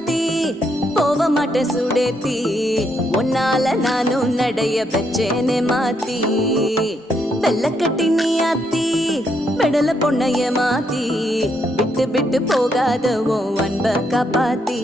மாத்தி போக மாட்டேன் சுடேத்தி உன்னால நானும் நடைய பெச்சேனே மாத்தி வெள்ளக்கட்டி நீ ஆத்தி பெடல பொண்ணைய மாத்தி விட்டு விட்டு போகாத உன் அன்ப காப்பாத்தி